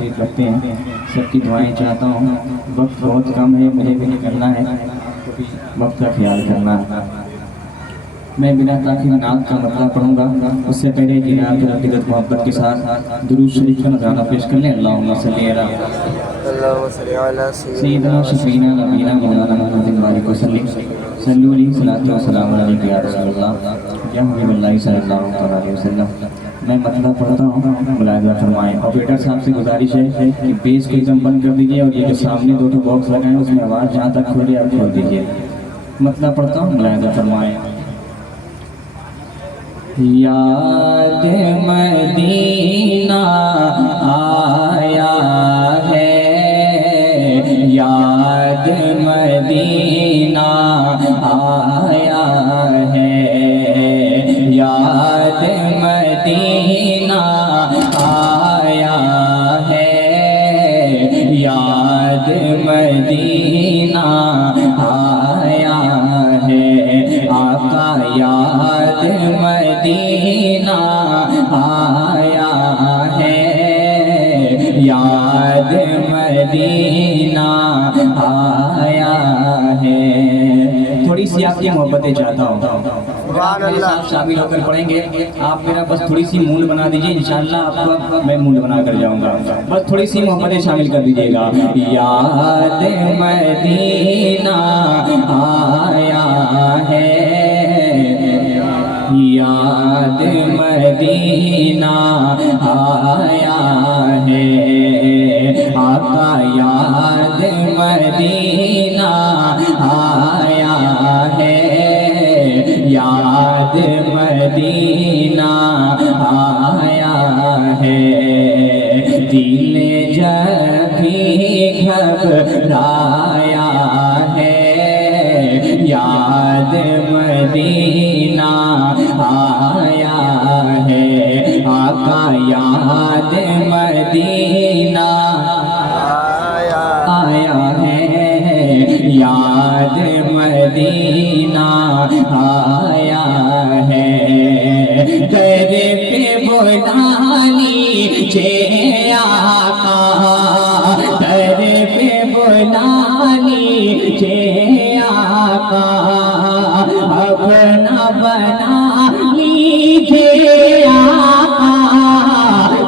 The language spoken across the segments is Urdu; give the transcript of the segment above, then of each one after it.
تشریف رکھتے ہیں، سب کی دعائیں چاہتا ہوں۔ وقت بہت کم ہے، مجھے بھی نکلنا ہے، آپ کو بھی وقت کا خیال کرنا ہے۔ میں بنا تاخیر نعت کا مطلب پڑھوں گا، اس سے پہلے جناب عقیدت محبت کے ساتھ درود شریف کا نذرانہ پیش کر لیں۔ اللہم صلی علی سیدنا شفیعنا نبینا مولانا محمد بارک وسلم، صلو علیہ صلاۃ و سلام علیک یا رسول اللہ یا حبیب اللہ صلی اللہ علیہ وسلم۔ میں مطلب پڑھتا ہوں، ملاحظہ فرمائیں۔ آپریٹر صاحب سے گزارش ہے کہ بیس کو ایک دم بند کر دیجیے، اور یہ جو سامنے دو باکس لگائے ہیں اس میں آواز جہاں تک کھولے آپ کھول دیجیے۔ مطلب پڑھتا ہوں، ملاحظہ فرمائیں۔ یاد مدینہ آیا ہے، یاد مدینہ آیا ہے، یاد مدینہ آیا ہے، یاد مدینہ آیا ہے، آقا یاد مدینہ آیا ہے، یاد مدینہ آیا ہے۔ تھوڑی سی آپ کی محبتیں چاہتا ہوں، شامل ہو کر پڑھیں گے۔ آپ میرا بس تھوڑی سی مونڈ بنا دیجئے، انشاءاللہ آپ کو میں مونڈ بنا کر جاؤں گا، بس تھوڑی سی محبتیں شامل کر دیجئے گا۔ یاد مدینہ آیا ہے، یاد مدینہ آیا ہے، آقا یاد مدینہ آیا ہے، یاد مدینہ آیا ہے، دل جب بھی گھبرایا ہے، یاد مدینہ آیا ہے، آقا یاد مدینہ آیا ہے، یاد مدینہ آیا ہے، در پہ بلا لیجیے آقا، در پہ بلا لیجیے آقا، اپنا بنا لیجیے آقا،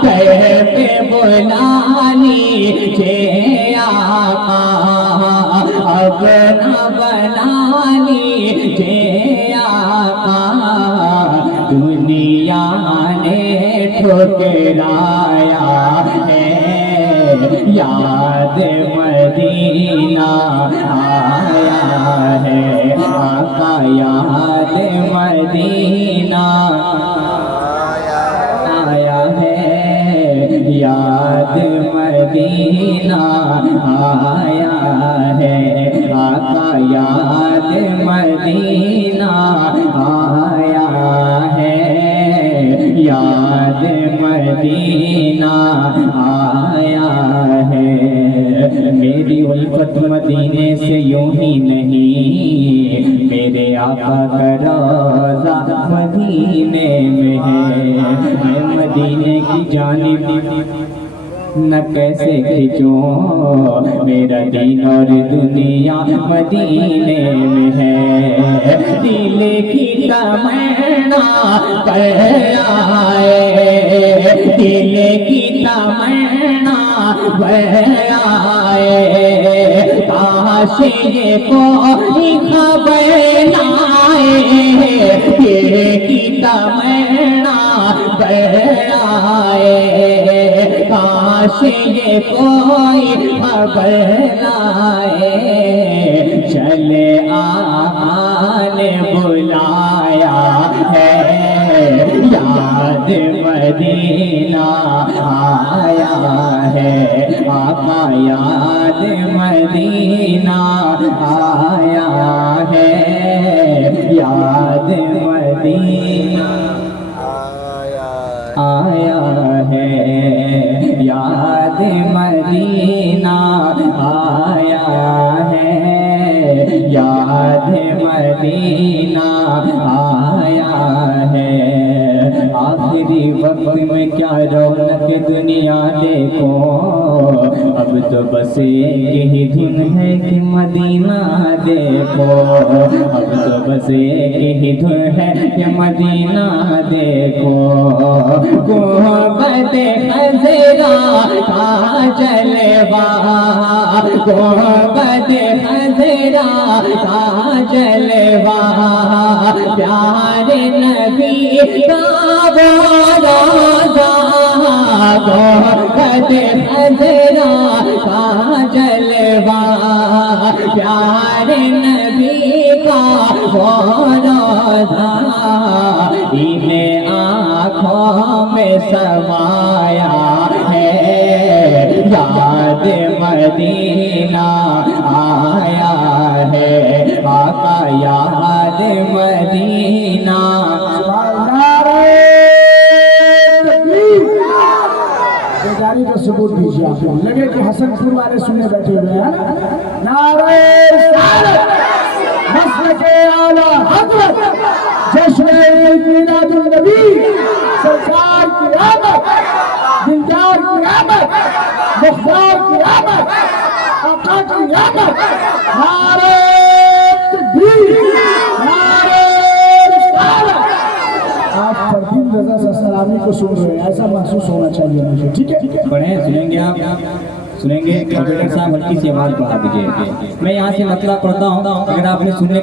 در پہ بلا لیجیے آقا، اپنا بنا لیجیے آقا، دنیا نے ٹھکرایا ہے، یاد مدینہ آیا ہے، آقا یاد مدینہ آیا ہے، یاد مدینہ آیا ہے، آقا یاد مدینہ آیا ہے، یاد مدینہ آیا ہے۔ میری الفت مدینے سے یوں ہی نہیں، میرے آقا کا روضہ مدینے میں ہے، میں مدینے کی جانب نہ کیسے کھینچوں، میرا دین اور دنیا مدینے میں ہے، دل کی تمنا پر آئے، دل کی تمنا پر آئے، کاش یہ کوئی خبر لائے، دل کی تمنا پر آئے، کاش یہ کوئی خبر لائے، چلے آقا نے بلایا ہے، یاد مدینہ آیا ہے، آقا یاد مدینہ آیا ہے، یاد مدینہ آیا ہے، یاد مدینہ آیا ہے، یاد مدینہ آیا ہے، آخری وقت میں کیا رونق دنیا دیکھو، اب تو بس یہی دھن ہے کہ مدینہ دیکھو، اب تو بس یہی دھن ہے کہ مدینہ دیکھو، گنبد خضرا کا جلوہ، گنبد خضرا کا جلوہ، پیارے نبی کا وہ روضہ، گنبد خضرا کا جلوہ، پیارے نبی کا وہ روضہ، انہیں آنکھوں میں سمایا ہے، یاد مدینہ آیا ہے، آقا یاد مدینہ۔ بیداری کا ثبوت دیجیے آپ لوگ، لگے کہ حسن پور والے سننے بیٹھے ہوئے ہیں۔ نعرہ رسالت، مسلک اعلیٰ حضرت، جشن میلاد النبی، سرکار کی آمد، دلدار کی آمد، مختار کی آمد، آقا کی آمد، نعرہ تکبیر، نعرہ رسالت۔ آپ پردین رضا سے سلامی کو سن رہے ہیں، ایسا محسوس ہونا چاہیے مجھے، ٹھیک ہے؟ پڑھیں، سنیں گے آپ، سنیں گے؟ کمپیوٹر صاحب ہلکی سی آواز بڑھا دیجیے، میں یہاں سے مطلب پڑھتا ہوں، اگر آپ نے سننے